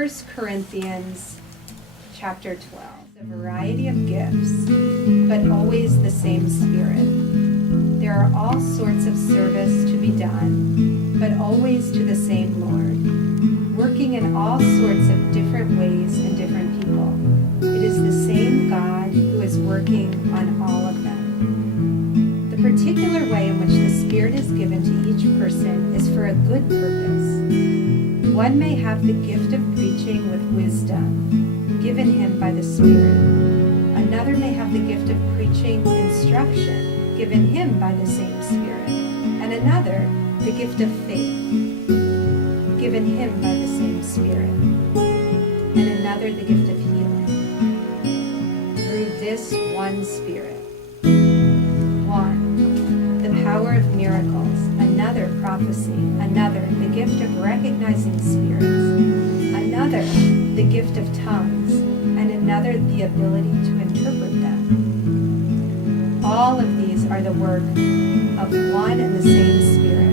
1 Corinthians chapter 12. A variety of gifts, but always the same Spirit. There are all sorts of service to be done, but always to the same Lord, working in all sorts of different ways and different people. It is the same God who is working on all of them. The particular way in which the Spirit is given to each person is for a good purpose. One may have the gift of preaching with wisdom, given him by the Spirit. Another may have the gift of preaching instruction, given him by the same Spirit. And another, the gift of faith, given him by the same Spirit. And another, the gift of healing, through this one Spirit. One, the power of miracles. Another, prophecy. Another, the gift of recognizing spirits. Another, the gift of tongues. And another, the ability to interpret them. All of these are the work of one and the same Spirit,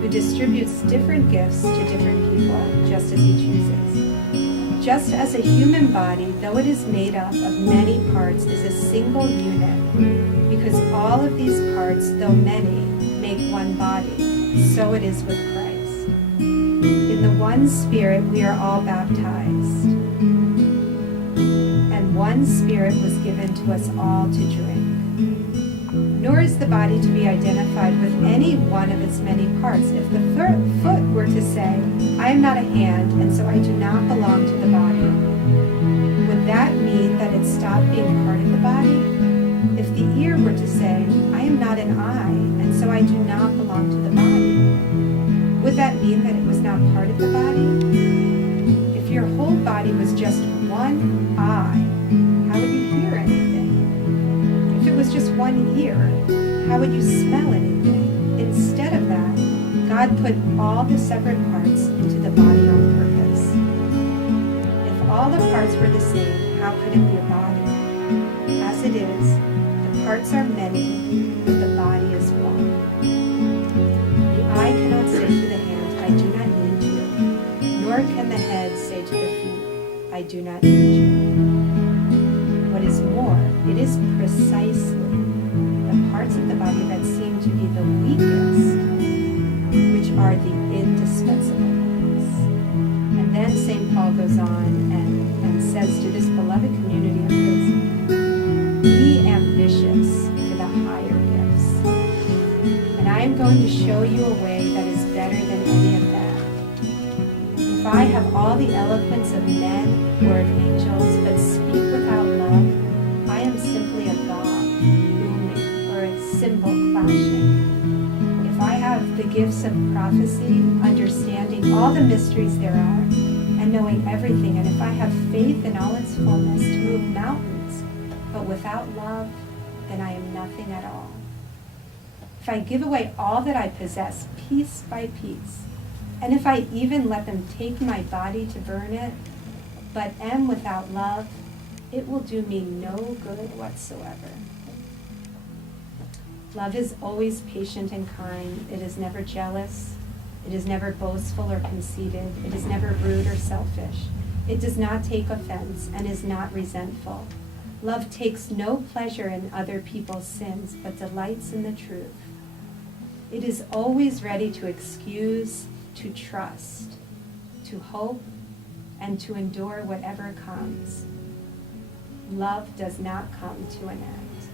who distributes different gifts to different people, just as he chooses. Just as a human body, though it is made up of many parts, is a single unit, because all of these parts, though many, make one body, so it is with Christ. In the one Spirit we are all baptized, and one Spirit was given to us all to drink. Nor is the body to be identified with any one of its many parts. If the foot were to say, I am not a hand, and so I do not belong to the body, would that mean that it stopped being part of the body? If the ear were to say, I am not an eye, and so I do not belong to the body, would that mean that it was not part of the body? If your whole body was just one eye, how would you hear anything? If it was just one ear, how would you smell anything? Instead of that, God put all the separate parts into the body on purpose. If all the parts were the same, how could it be a body? As it is, the parts are many, but the body is one. The eye cannot say to the hand, I do not need you, nor can the head say to the feet, I do not need you. What is more, it is precisely the parts of the body that seem to be the weakest, which are the indispensable ones. And then St. Paul goes on and says to this beloved community of his, be ambitious for the higher gifts. And I am going to show you a way that is better than any of that. If I have all the eloquence of men or of angels, but speak without love, I am simply a gong booming or a cymbal clashing. If I have the gifts of prophecy, understanding all the mysteries there are, and knowing everything, and if I have faith in all its fullness to move mountains, but without love, then I am nothing at all. If I give away all that I possess, piece by piece, and if I even let them take my body to burn it, but am without love, it will do me no good whatsoever. Love is always patient and kind. It is never jealous. It is never boastful or conceited. It is never rude or selfish. It does not take offense and is not resentful. Love takes no pleasure in other people's sins, but delights in the truth. It is always ready to excuse, to trust, to hope, and to endure whatever comes. Love does not come to an end.